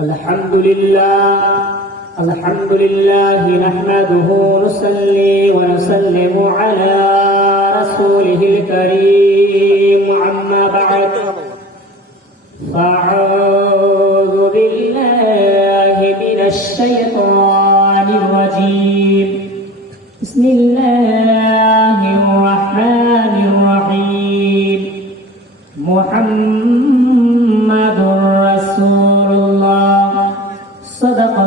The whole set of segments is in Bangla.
الحمد لله الحمد لله نحمده نصلي ونسلم على رسوله الكريم. أما بعد فأعوذ بالله من الشيطان الرجيم. بسم الله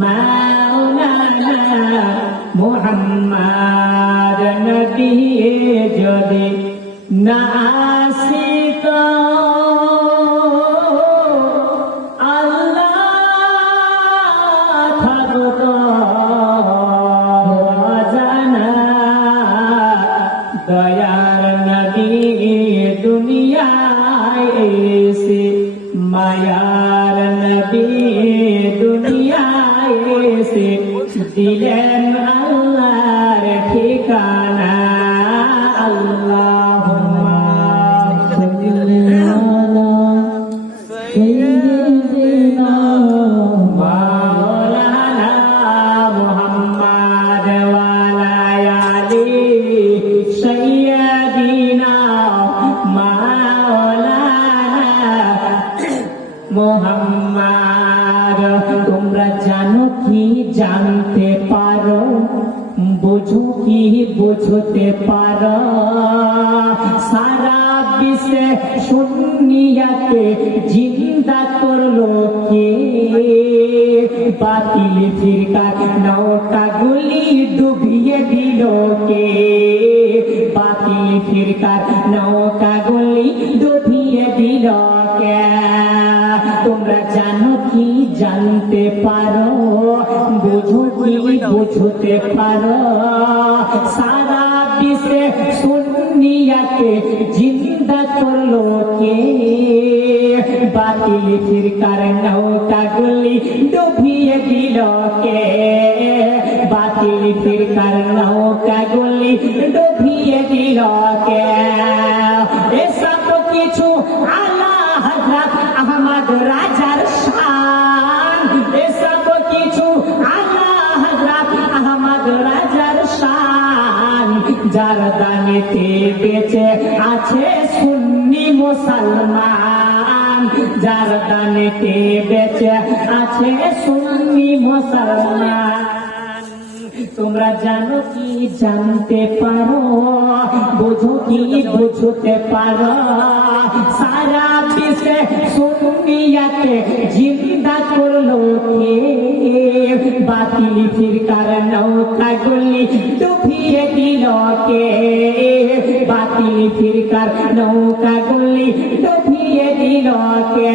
মাওলানা মোহাম্মদ নবী যদি না দিলেন আল্লাহর ঠিকানা। কি বুঝতে পারো। সারা বিশ্বে শূন্যতে জিন্দা করল কে? বাতিল ফিরকার নৌকা গুলি ডুবিয়ে দিল কে? বাতিল ফিরকার নৌকা গুলি ডুবিয়ে দিল কে? তোমরা জানো কি জানতে পারো? বুঝো কি বুঝতে পারো? সারা বিশ্বে সুন্নিয়াকে জিন্দা করল কে? বাতিল ফিরকার নৌকা গুলি ডুবিয়ে দিল কে? বাতিল ফিরকার নৌকা গুলি ডুবিয়ে দিল কে? এসব কিছু আল্লাহ হযরত আহমদ রাজার শান। এসব কিছু আল্লাহ হযরত আহমদ রাজার শান। যার দানেতে বেঁচে আছে সুন্নি মুসলমান। যার দানেতে বেঁচে আছে সুন্নি মুসলমান। তোমরা জানো কি জানতে পারো? বুঝো কি বুঝতে পারো? সারা দেশে সুন্নিয়াতে জিন্দা করল কে? বাতিল ফিরকার নৌকা গুলি ডুবিয়ে দিল কে? বাতিল ফিরকার নৌকা গুলি ডুবিয়ে দিল কে?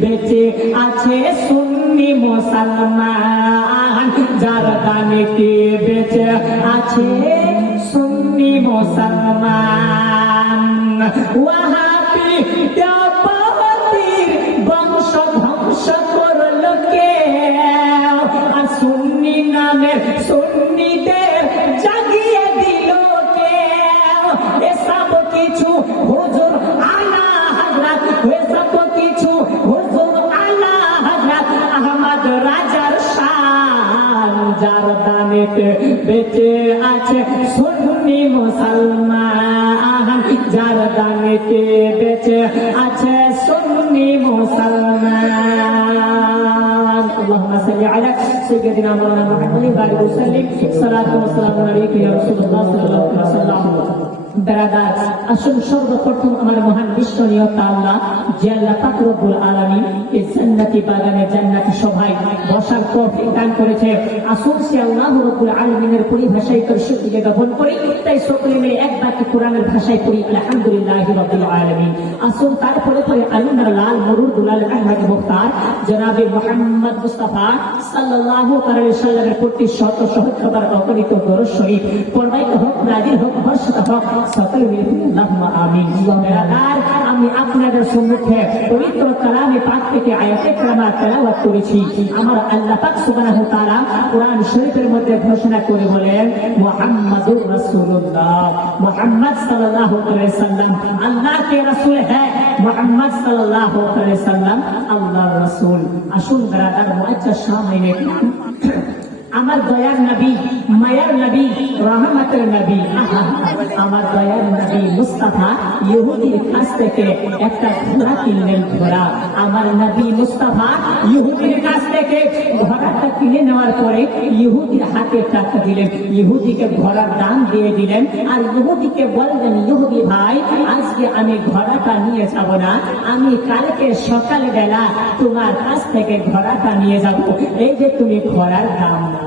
বেঁচে আছে সুন্নি মুসলমান। বেঁচে আছে সুন্নি মুসলমান। বংশ ধ্বংস বেঁচে আছে সুন্নি মুসলমান اللهم صل على سيدنا مولانا محمد وعلى وسلم صلاة وسلام عليك يا رسول الله صلى الله عليه وسلم বেড়াদার, আসুন সর্বপ্রথম আমার মহান বিশ্বনীয় আল্লাহ যে পাক রব্বুল এই জান্নাতি বাগানে জান্নাতি সভায় বসার তৌফিক দান করেছে। আসুন সে রব্বুল আলামিনের পরিভাষায় তোর শুকরিয়া জ্ঞাপন করি। তাই সকলে মিলে এক বাক্যে কোরআনের ভাষায় পড়ি, আলহামদুলিল্লাহি রাব্বিল আলামিন। আসুন তারপরে পরে আলুনার লাল মরুর দুলাল আহমদ মুখতার, জনাবে মোহাম্মদ মুস্তাফা আলাইহি সাল্লামের প্রতি শত সহস্রবার অগণিত দরুদ শরীফ পড়বাইতে হোক নাজির হোক বর্ষিত হোক সকলে আল্লাহ পাক সুবহানাহু তাআলা কোরআন করে বলেন মুহাম্মাদুর রাসূলুল্লাহ মুহাম্মদ সাল্লাল্লাহু আলাইহি সাল্লাম আমার দয়ার নবী মায়ার নবী, রহমতের নবী। আমার দয়ার নবী মুস্তাফা, ইহুদির কাছ থেকে একটা ঘোড়া কিনলেন ঘোড়া। আমার নবী মুস্তাফা, ইহুদির কাছ থেকে ঘোড়াটা কিনে নেওয়ার পরে ইহুদির হাতে টাকা দিলেন। ইহুদিকে ঘোড়ার দাম দিয়ে দিলেন। আর ইহুদিকে বললেন, ইহুদি ভাই, আজকে আমি ঘোড়াটা নিয়ে যাব না। আমি কালকে সকাল বেলা তোমার কাছ থেকে ঘোড়াটা নিয়ে যাব। এই যে তুমি ঘোড়ার দাম নাও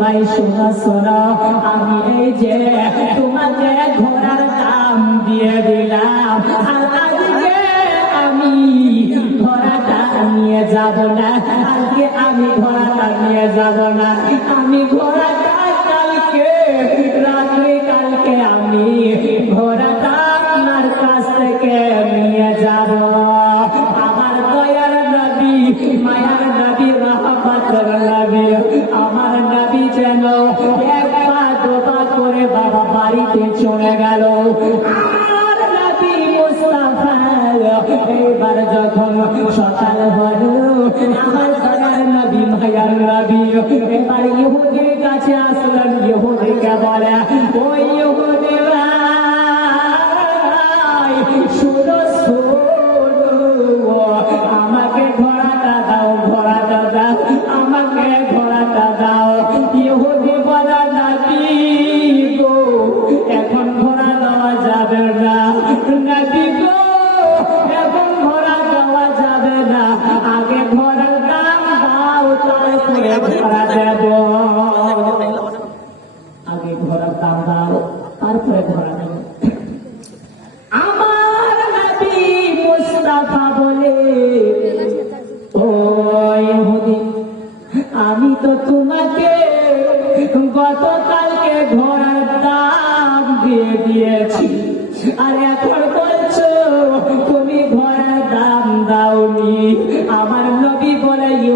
ভাই সোনা সোনা আমি এই যে ইহুদির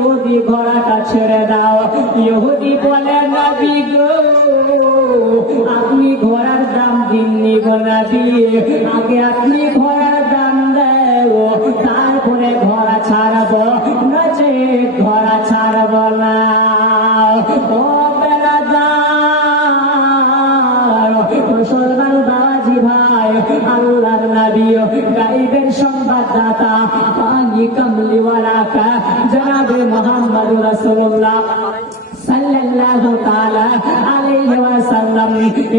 ইহুদি ঘোড়াটা ছেড়ে দাও। ইহুদি বলে নবী গো রাসূলুল্লাহ সাল্লাল্লাহু তাআলা আলাইহি ওয়াসাল্লাম।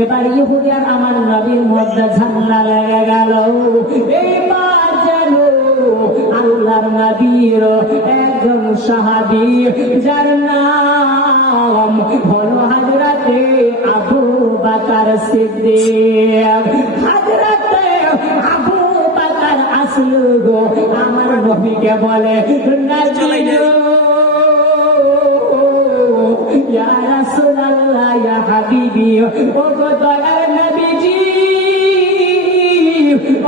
এবার ইহুদিয়ার আমার নবীর মধ্যে ঝামেলা লেগে গেল। এইবার যেন আল্লাহর নবীর একজন সাহাবী যার নাম হলো হযরতে আবু বকর সিদ্দিক। আসলো গো আমার নবীকে বলে নবী হাবিবি, ও গো দয়ার নবীজি,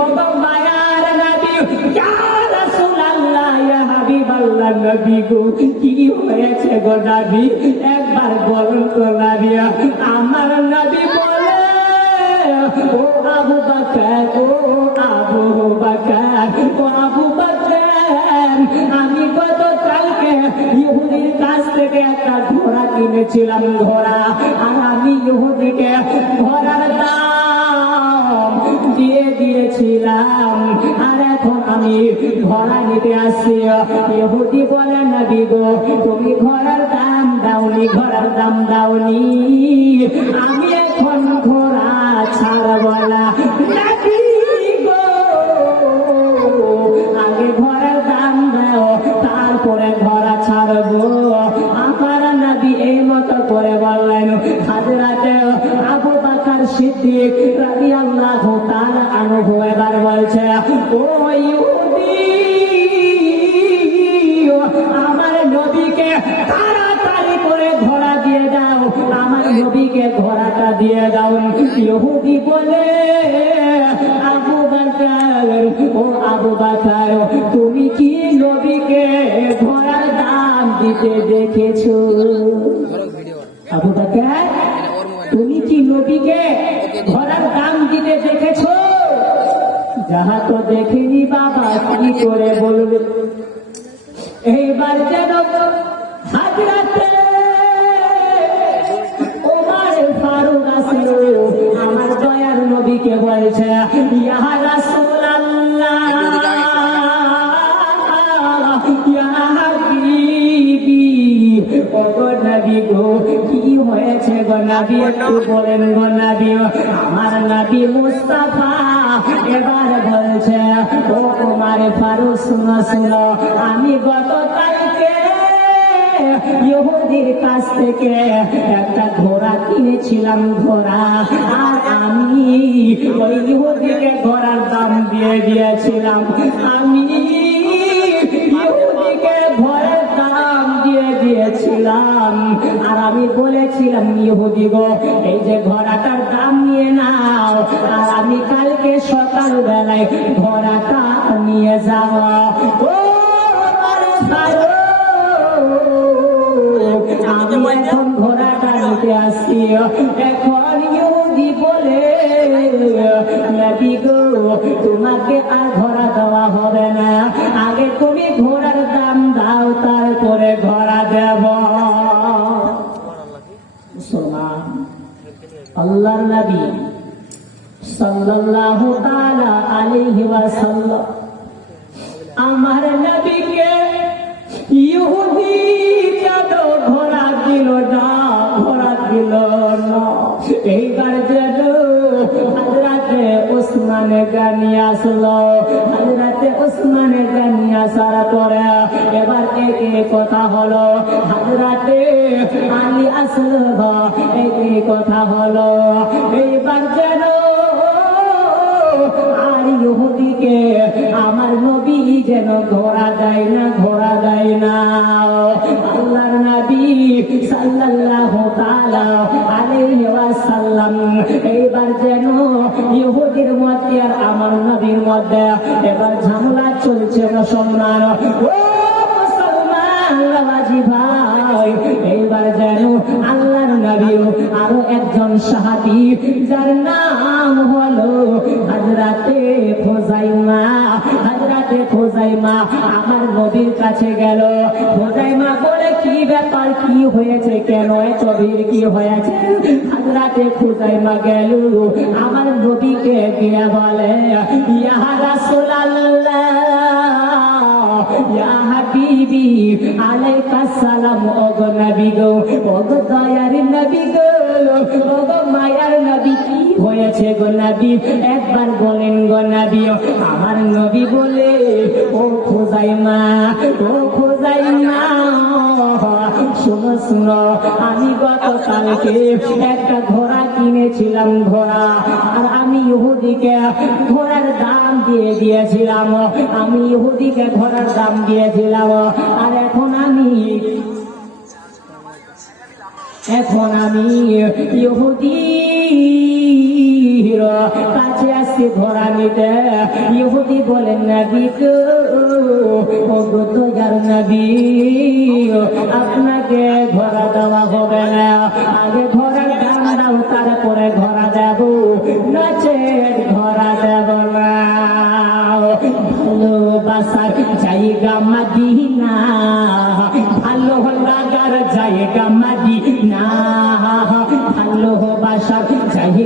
ও গো মায়ার নবী, ইয়া রাসূলুল্লাহ, ইয়া হাবিবাল্লাহ, নবী গো, কি হয়েছে গো নবী? একবার বলুন তো নবী আমার নবী বলে ও আবু বাকার ও আবু বাকার ও আবু বাকার আমি গত কালকে ইহুদির কাছ থেকে একটা কিনেছিলাম ঘোড়া, আর আমি ইহুদিকে ঘোড়ার দাম দিয়ে দিয়েছিলাম। আর এখন আমি ঘোড়া নিতে আসছি। ইহুদি বলে না গো, তুমি ঘোড়ার দাম দাওনি, ঘোড়ার দাম দাওনি। আমি এখন ঘোড়া ছাড়ব না। বাকার সিদ্দিক রাদিয়াল্লাহু তাআলা আনহু এবার বলছে ও ইহুদি আমার নবীকে দিয়ে দাও আমার নবীকে ঘোড়াটা দিয়ে দাও ইহুদি বলে আবু বাকার ও আবু বাকার তুমি কি নবীকে ঘোড়ার দাম দিতে দেখেছ আবু বাকার তুমি কি নবীকে ঘোড়ার দাম দিতে দেখেছ যাহা তো দেখিনি বাবা কি করে বলবে? এইবার যেন হাজরাতে নবী একটু বলেন গো নবী আমার নবী মুস্তাফা। এবার বলছে ও তোমার ফারুক শুনো শুনো আমি গত ইহুদির কাছ থেকে একটা ঘোড়া কিনেছিলাম ঘোড়া আর আমি ওই ইহুদিকে ঘোড়ার দাম দিয়ে দিয়েছিলাম। আমি দিয়েছিলাম আর আমি বলেছিলাম, ইহুদি গো, এই যে ঘোড়াটার দাম নিয়ে নাও, আর আমি কালকে সকাল বেলায় ঘোড়াটা নিয়ে যাব। আমি এখন তোমাকে আর ঘোড়া দেওয়া হবে না। আগে তুমি ঘোড়ার আমার ইহুদি যেন ঘোড়া দিল না, ঘোড়া দিল এইবার যেন হাজরাতে ওসমান গানি আসলো। হাজরাতে ওসমান গানি আসার পরে এবার এক কথা হলো, হাজরাতে আলী আসলো কথা হলো। এইবার যেন আর ইহুদিকে আমার নবী যেন ঘোড়া দেয় না, ঘোড়া দেয় না। আল্লাহর নবী সাল্লাল্লাহু তাআলা আলাইহি ওয়াসাল্লাম এইবার যেন ইহুদির মধ্যে আর আমার নবীর মধ্যে এবার ঝামেলা চলছে মুসলমান। ও বাবাজি ভাই এইবার যেন আল্লাহর নবী আরও একজন সাহাবী, যার নাম হলো হাজরাতে খোজাইমা হাজরাতে খোজাইমা আমার নবীর কাছে গেল। খোজাইমা বলে, কি ব্যাপার? কি হয়েছে কেন? এত কি হয়েছে? হাজরাতে খোজাইমা গেল, আমার নবীকে গিয়ে বলে, ইয়া রাসূলুল্লাহ, ইয়া আলাইকা সালাম, ওগো নবী গো, ওগো দয়ার নবী গো, ওগো মায়ার নবী, কি হয়েছে গো নবী? একবার বলেন গো নবী, আমার নবী বলে, ও খোজাই মা, ও খোজাইমা শুনো শুনো, আমি গত কালকে একটা ঘোড়া কিনেছিলাম ঘোড়া। আর আমি ইহুদিকে ঘোড়ার দাম দিয়ে দিয়েছিলাম। আমি ইহুদিকে ঘোড়ার দাম দিয়েছিলাম। আর এখন আমি এখন আমি ইহুদি কাছে আসছি ঘোড়া নিতে ইহুদি বলেন, নবী ও গো তোর নবী, আপনাকে ঘোড়া দেওয়া হবে না। আগে ঘোড়ার দাম দাও, তারপরে ঘোড়া দেব। নাচে ঘোড়া দেব না। ভালোবাসার জায়গা মাদিনা, ভালো লাগার জায়গা মাদিনা।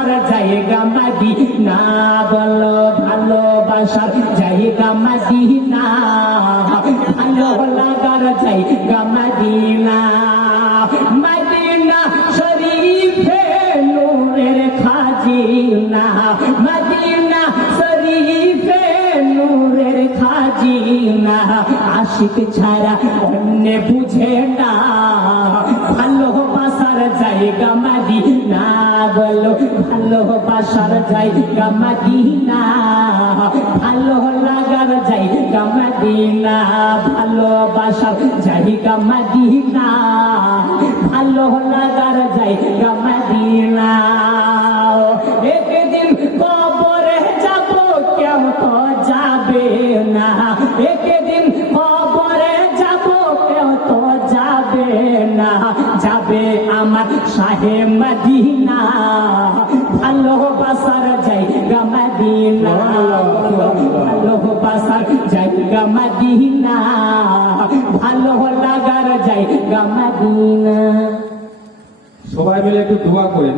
ভালোবাসার জায়গা মাদিনা বলো ভালোবাসার জায়গা মাদিনা। ভালো লাগার জায়গা মাদিনা। মাদিনা আশিক ছাড়া অন্য বুঝে না। ভালোবাসার জায়গা মাদিনা। বলো ভালোবাসার যাই মাদিনা ভালো লাগার যাই মাদিনা ভালোবাসার যাই মাদিনা ভালো লাগার যাই মাদিনা একটু দোয়া করেন